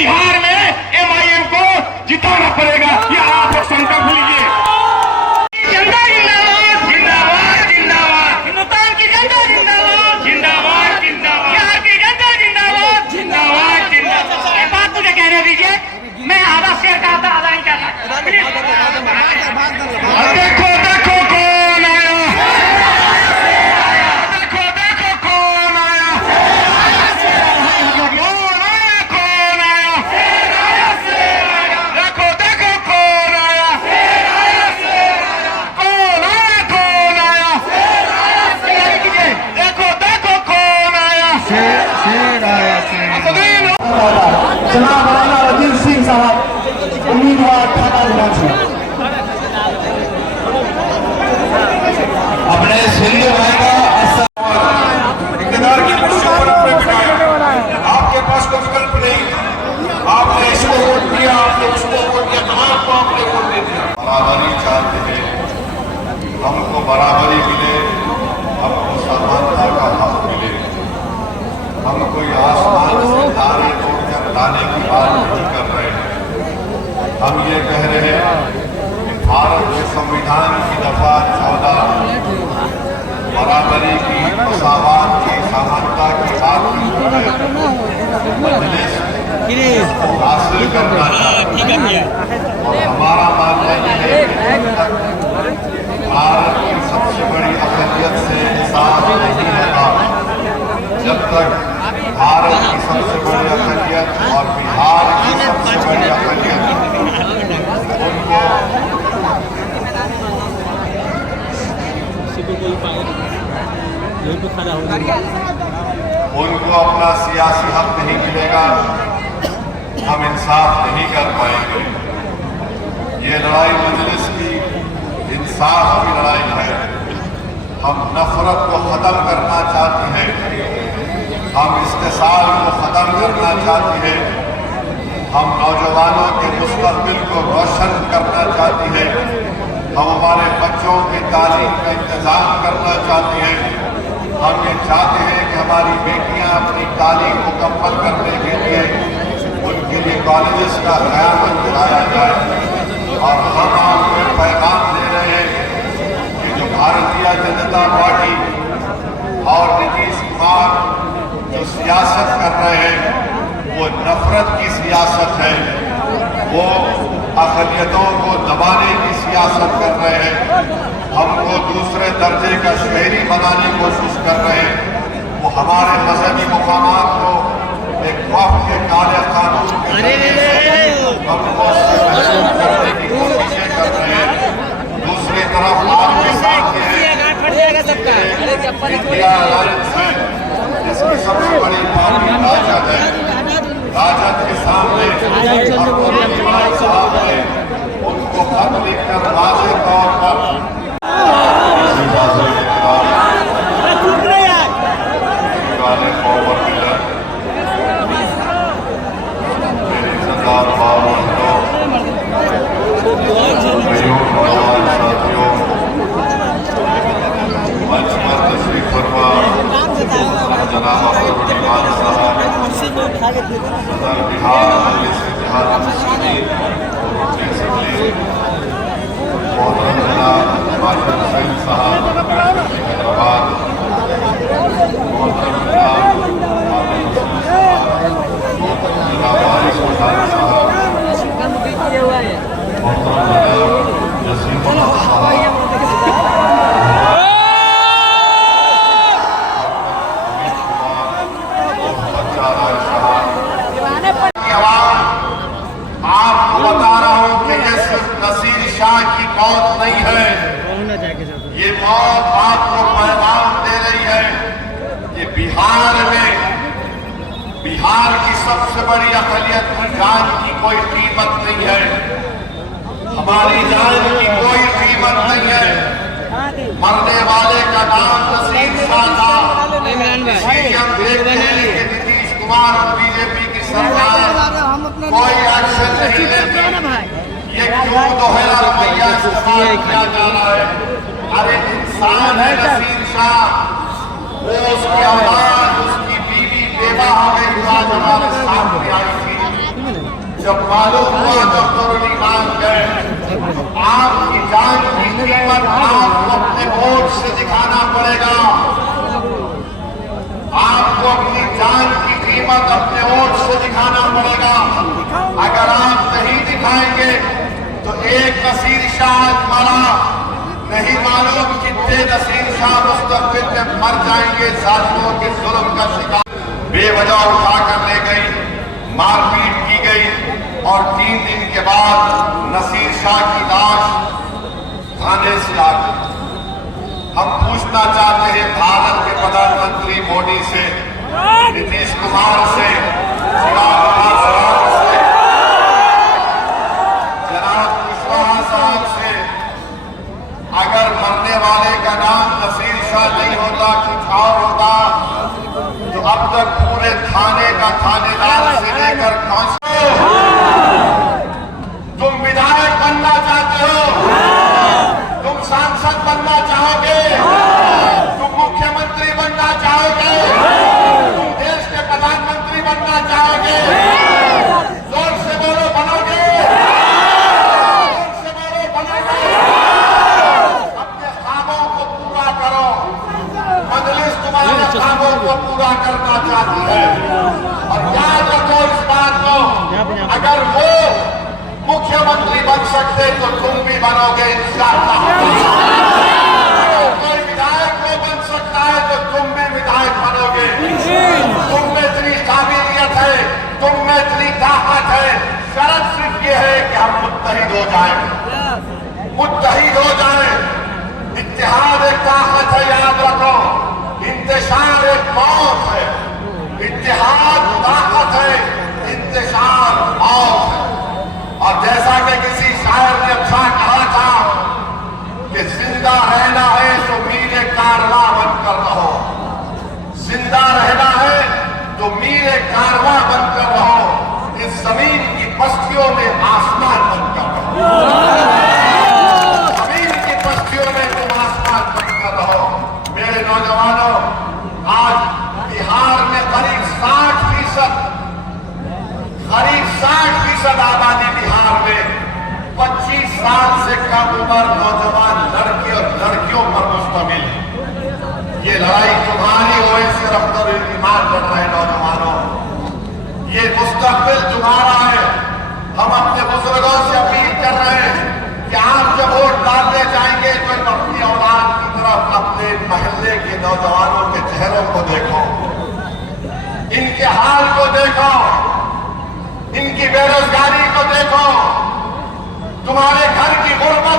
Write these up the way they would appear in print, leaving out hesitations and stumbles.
बिहार में MIM को जिताना पड़ेगा। ये आप लोग संकल्प लीजिए। जनता जिंदाबाद, जिंदाबाद, जिंदाबाद। हिंदुस्तान की जनता जिंदाबाद, जिंदाबाद, जिंदाबाद। यहाँ की जनता जिंदाबाद, जिंदाबाद, जिंदाबाद। एक बात मुझे कहने दीजिए, मैं आधा शेयर का आधा नहीं कहता। देखो देखो कौन आया, देखो देखो कौन आया, कौन आया, कौन आया, देखो देखो कौन आया, कौन आया, कौन आया, देखो देखो कौन आया, शेर आया। जनाब राणा वजीर सिंह साहब उम्मीदवार ठाणा विधानसभा। अपने सिंधु भाई का ठेकेदार की कुर्सी पर आपने बिठाया, आपके पास कोई विकल्प नहीं, आपने इसको वोट दिया, आपने उसको वोट दिया, तमाम को आपने वोट दे दिया। बराबरी चाहते हैं, हमको बराबरी मिले, हमको समानता का हक मिले, हम कोई आसमान से तारे तोड़कर लाने की बात नहीं कर रहे हैं। हम ये कह रहे हैं कि भारत के संविधान की दफा 14 बराबरी की, मसावात की, समानता की बात की है, मजलिस को हासिल करना चाहती है। और हमारा मानना यह है कि भारत की सबसे बड़ी अक़लियत से इंसाफ नहीं होगा जब तक भारत की सबसे बड़ी अक़लियत और बिहार की सबसे बड़ी अक़लियत उनको अपना सियासी हक नहीं मिलेगा, हम इंसाफ नहीं कर पाएंगे। ये लड़ाई मजलिस की इंसाफ की लड़ाई है। हम नफरत को खत्म करना चाहते हैं, हम इस्तेसाल को खत्म करना चाहते हैं, हम नौजवानों के मुस्तक़बिल को रोशन करना चाहते हैं, हम हमारे बच्चों की तालीम का इंतजाम करना चाहते हैं। हम ये चाहते हैं कि हमारी बेटियां अपनी तालीम मुकम्मल करने के लिए उनके लिए कॉलेजेस का क़यामत दिलाया जाए। और हम आपको पैगाम दे रहे हैं कि जो भारतीय जनता पार्टी और नीतीश कुमार जो सियासत कर रहे हैं वो नफरत की सियासत है, वो अक़लियतों को दबाने की सियासत कर रहे हैं, हमको दूसरे दर्जे का शहरी बनाने की कोशिश कर रहे हैं। वो हमारे मजहबी मुकामात को एक वक़्त के काले कानून के जरिए हमको करने की कोशिशें कर रहे हैं। दूसरी तरफ आपके सामने इंडिया अलायंस है, जिसकी सबसे बड़ी पार्टी राजद है। राजद के सामने साहब ने उनको खत लिखकर वाज़ेह तौर पर नौजवान साथियों, मंच पर तशरीफ फरमा जनाब अब्दुल साहब, सदर बिहार मजलिस इत्तेहाद मुस्लिमीन असेंबली, मोहतरम जनाब माशर हुसैन साहब हैदराबाद, मोहतरम जनाब जनाब वारिस खान साहब, मोहतरम जनाब जसीम साहब, आपको बता रहा हूं कि ये सिर्फ नसीर शाह की मौत नहीं है, ये मौत आपको पैगाम दे रही है कि बिहार में बिहार की सबसे बड़ी अक़लियत की जान की कोई कीमत नहीं है, हमारी जान की कोई कीमत नहीं है। मरने वाले का नाम नसीर शाह था। इसलिए हम देखते हैं कि नीतीश कुमार और बीजेपी की सरकार कोई एक्शन नहीं लेती। ये क्यों दोहरा रवैया इस्तेमाल किया जा रहा है? अरे इंसान है नसीर शाह, वो उसकी औलाद, उसकी बीवी बेवा हो गई, आज हमारे सामने आई थी। जब मालूम हुआ डॉक्टर ईमान गए, आपकी जान की कीमत आपको अपने वोट से दिखाना पड़ेगा। आपको अपनी जान की कीमत अपने वोट से दिखाना पड़ेगा। अगर आप नहीं दिखाएंगे तो एक नसीर शाह मरा, नहीं मालूम कितने नसीर शाह मुस्तकबिल में मर जाएंगे। जालिमों के जुल्म का शिकार बेवजह उठा कर ले गई, मारपीट की गई और 3 दिन के बाद नसीर शाह की लाश थाने से आ गई। हम पूछना चाहते हैं भारत के प्रधानमंत्री मोदी से, नीतीश कुमार से, जनाब कुशवाहा साहब से, अगर मरने वाले का नाम नसीर शाह नहीं होता, कुछ और होता, तो अब तक पूरे थाने का थानेदार से लेकर तुम विधायक बनना चाहते हो, तुम सांसद बनना चाहोगे, तुम मुख्यमंत्री बनना चाहोगे, तुम देश के प्रधानमंत्री बनना चाहोगे, जोर से बोलो बनोगे, जोर से बोलो बनोगे। अपने ख्वाबों को पूरा करो, मजलिस तुम्हारे ख्वाबों को पूरा करना चाहती है। और याद रखो इस बात को, अगर वो मुख्यमंत्री बन सकते तो तुम भी बनोगे इंशाअल्लाह। कोई विधायक को बन सकता है तो तुम भी विधायक बनोगे। तुम में इतनी काबिलियत है, तुम में इतनी ताकत है। शर्त सिर्फ ये है कि हम मुत्तहिद हो जाएं, मुत्तहिद हो जाएं। इत्तेहाद एक ताकत है, याद रखो। इंतशार एक मौत है। इत्तेहाद ताकत है, इंतशार मौत है। और जैसा कि किसी शायर ने अच्छा कहा था कि जिंदा रहना है तो मीरे कारवां बनकर रहो, जिंदा रहना है तो मीरे कारवां बनकर रहो, इस जमीन की बस्तियों में आसमान बनकर रहो, जमीन की बस्तियों में तुम आसमान बनकर रहो। मेरे नौजवानों, आज बिहार में करीब 60% आबादी बिहार में 25 साल से कम उम्र नौजवान लड़के और लड़कियों पर मुश्तमिल है। ये लड़ाई तुम्हारी हो, इससे रफ्तार ईमान बढ़ रहे नौजवानों, ये मुस्तकबिल तुम्हारा है। हम अपने बुजुर्गों से अपील कर रहे हैं कि आप जब वोट डालने जाएंगे तो अपनी औलाद की तरफ, अपने महल्ले के नौजवानों के चेहरों को देखो, इनके हाल को देखो, इनकी बेरोजगारी को देखो, तुम्हारे घर की गुर्बत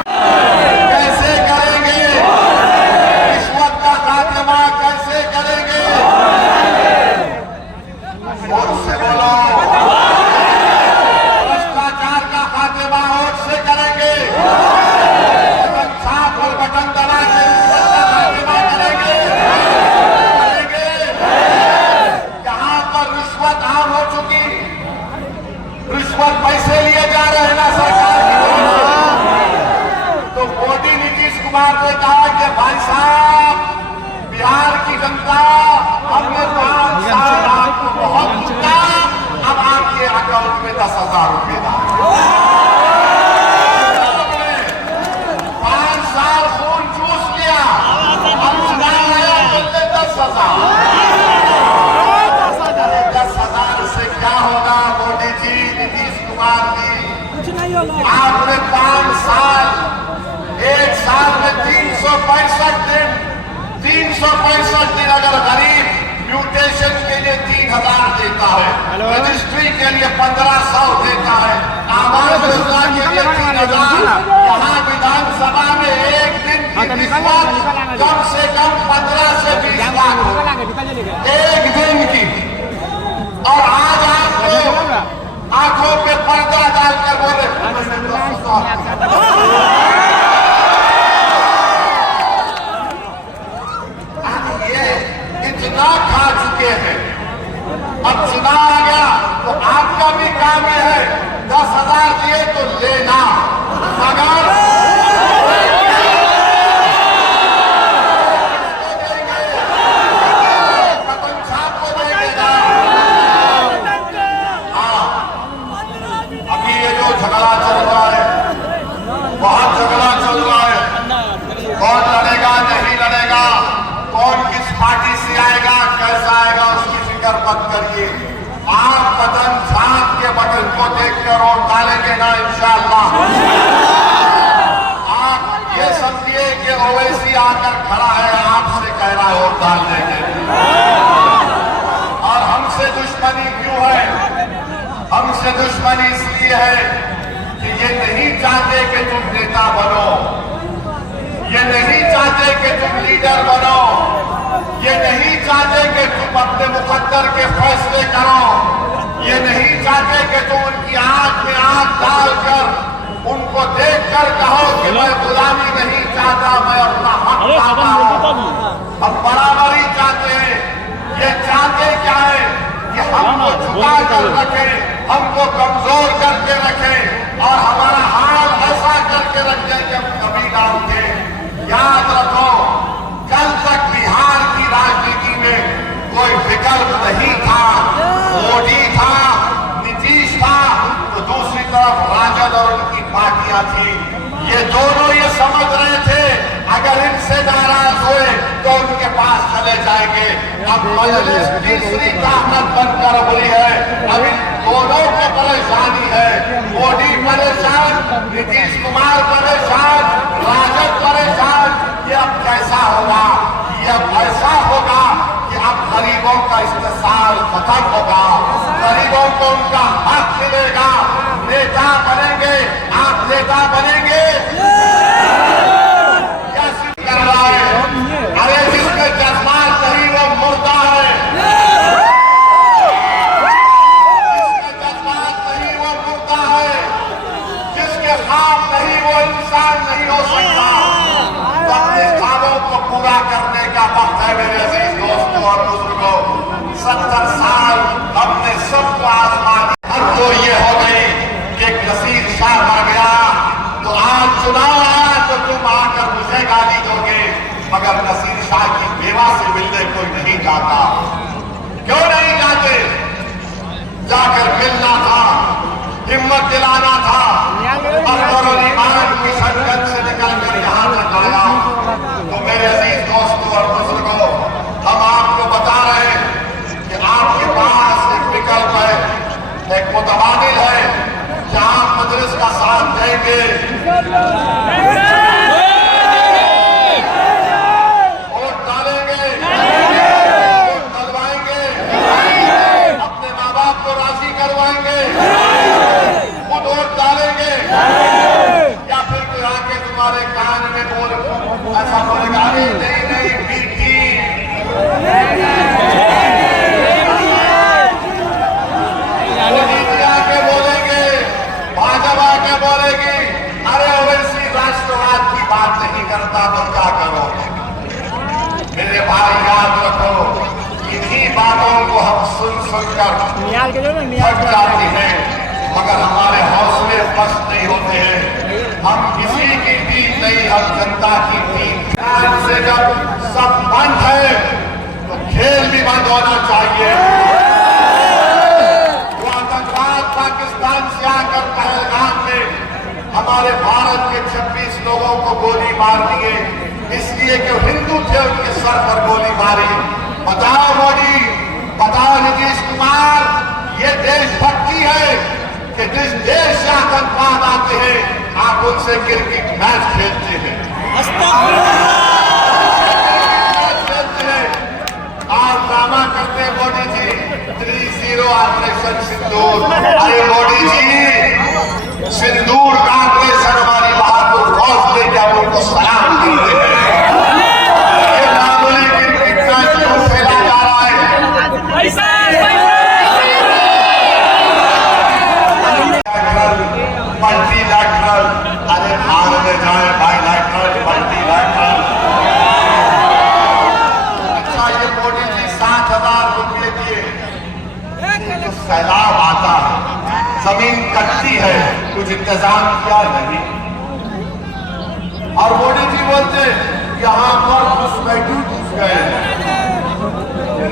कैसे करेंगे, रिश्वत का खात्मा कैसे करेंगे, वोट से बोलो। भ्रष्टाचार का खात्मा वोट से करेंगे, छाप और बटन दबा के रिश्वत का खात्मा करेंगे। यहाँ पर रिश्वत आम हो चुकी, रिश्वत पैसे लिए जा रहे हैं ना सरकार की। तो मोदी नीतीश कुमार ने कहा कि भाई साहब, बिहार की जनता, हमने 5 साल आपको बहुत लूटा, अब आपके अकाउंट में 10,000 रुपये डाल। 5 साल खून चूस लिया, अब चुनाव आया बोलते 10,000। 10,000 से क्या होगा मोदी जी, नीतीश कुमार जी? आपने 5 साल, 1 साल में 365 दिन, 365 दिन अगर गरीब म्यूटेशन के लिए 3,000 देता है, रजिस्ट्री के लिए 1,500 देता है, आवास योजना के लिए 3,000, यहाँ विधानसभा में एक दिन की रिश्वत कम से कम 15 से 20 लाख हो, एक दिन की। और आज आपको आंखों पे पर्दा डालकर बोले ये इतना खा चुके हैं। अब चुनाव आ गया तो आपका भी काम है 10,000 दिए तो लेना, मगर फिक्र मत करिए, आप बटन छाप के बटन को देखकर वोट डालेंगे ना इंशाअल्लाह। आप ये समझिए कि ओवैसी आकर खड़ा है, आपसे कह रहा है वोट डाल देंगे। और हमसे दुश्मनी क्यों है? हमसे दुश्मनी इसलिए है कि ये नहीं चाहते कि तुम नेता बनो, ये नहीं चाहते कि तुम लीडर बनो, ये नहीं चाहते कि तुम अपने मुकद्दर के फैसले करो, ये नहीं चाहते कि तुम उनकी आंख में आंख डालकर उनको देखकर कहो कि मैं गुलामी नहीं चाहता, मैं अपना हक चाहता हूं। हम बराबरी चाहते हैं। ये चाहते क्या है कि हमको झुका कर रखे, हमको कमजोर करके रखे और हमारा हाल ऐसा करके रख जाए कि हम कभी ना उठे। याद रखो, कल तक बिहार की राजनीति में कोई विकल्प नहीं था, मोदी था, नीतीश था, तो दूसरी तरफ राजद और उनकी पार्टियां थी। ये दोनों ये समझ रहे थे अगर इनसे नाराज हुए तो उनके पास चले जाएंगे। अब मजलिस तीसरी ताकत बनकर उभरी है। अब इन दोनों को परेशानी है, मोदी परेशान, नीतीश कुमार परेशान, राजद परेशान। ये अब कैसा होगा? ये अब ऐसा होगा कि अब गरीबों का इस्तेसाल खत्म होगा, गरीबों को उनका हक मिलेगा, नेता बनेंगे। आप नेता बनेंगे क्या सिद्ध कर रहा है? अरे जिसके जज्बात नहीं वो मुर्दा है, जिसके जज्बात नहीं वो मुर्दा है, जिसके ख्वाब नहीं वो इंसान नहीं हो सकता। तो अपने ख्वाबों को पूरा करने का वक्त है मेरे अजीज दोस्तों और बुजुर्गों। 70 साल हमने सबको आजमा लिया। अब तो ये हो गई कि नसीर शाह मर गया तो आज चुनाव आया तो तुम आकर मुझे गाली दोगे, मगर नसीर शाह की बेवा से मिलने कोई नहीं जाता। क्यों नहीं जाते? जाकर मिलना था, हिम्मत दिलाना था। अकबर और ईमान किशनगंज से निकलकर यहां तक आया। तो मेरे अजीज दोस्तों और बुजुर्गों, हम आपको बता रहे हैं कि आपके पास एक विकल्प है, एक मुतबादिल है कि आप मजलिस का साथ देंगे, वोट डालेंगे, वोट डलवाएंगे, अपने माँ बाप को राजी करवाएंगे, खुद वोट डालेंगे, या फिर कोई आके तुम्हारे कान में बोल ऐसा बोलेगा नहीं नहीं बेटी, आके बोलेंगे, भाजपा के बोलेगी अरे ओवैसी राष्ट्रवाद की बात नहीं करता तो क्या करोगे? मेरे भाई याद रखो, इन्हीं बातों को हम सुन सुनकर थक जाते हैं, मगर हमारे हौसले पस्त नहीं होते हैं। हम किसी की जीत नहीं, हम जनता की जीत से जब सब बंद है तो खेल भी बंद होना चाहिए। वो आतंकवाद पाकिस्तान से आकर पहलगाम में हमारे भारत के 26 लोगों को गोली मार दिए, इसलिए कि हिंदू थे, उनके सर पर गोली मारी। बताओ मोदी, बताओ नीतीश कुमार, ये देशभक्ति है कि जिस देश से आतंकवाद आते हैं आप उनसे क्रिकेट मैच खेलते हैं, आप ड्रामा करते हैं। मोदी जी 3-0 ऑपरेशन सिंदूर। अरे मोदी जी, सिंदूर का ऑपरेशन हमारी बहादुर फौज लेके हम उनको सलाम करते हैं। ये मामूली क्रिकेट मैच क्यों खेला जा रहा है? मल्टीलैटरल, अरे भाग में जाए बाइलैटरल, मल्टीलैटरल। अच्छा, ये मोदी जी 7,000 रुपये दिए, जो सैलाब आता है, जमीन कटती है, कुछ इंतजाम किया नहीं। और मोदी जी बोलते यहां पर घुसपैठी घुस गए।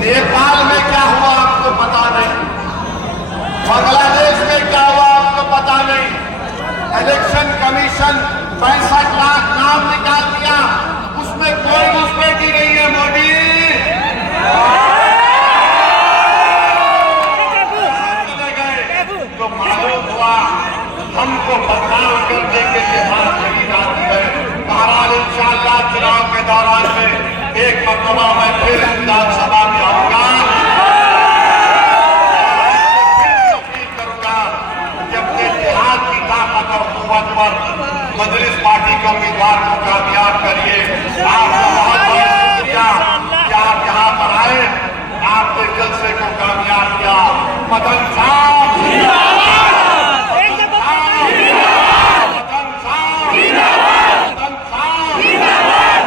नेपाल में क्या हुआ आपको पता नहीं, बांग्लादेश में क्या हुआ आपको पता नहीं। इलेक्शन कमीशन 65 लाख नाम निकाल दिया, उसमें कोई घुसपैठी नहीं है। मोदी मदन साहब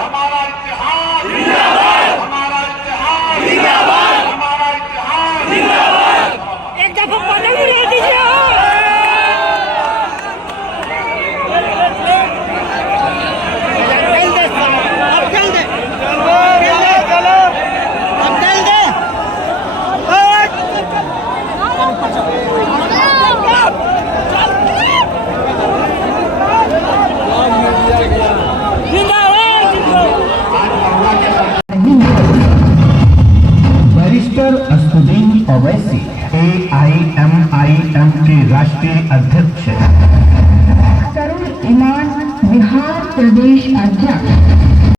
हमारा इतिहास, हमारा इतिहास, हमारा इतिहास। एक दफा पटल भी दीजिए। बैरिस्टर असदुद्दीन ओवैसी AIMIM के राष्ट्रीय अध्यक्ष, तरुण इमान बिहार प्रदेश अध्यक्ष।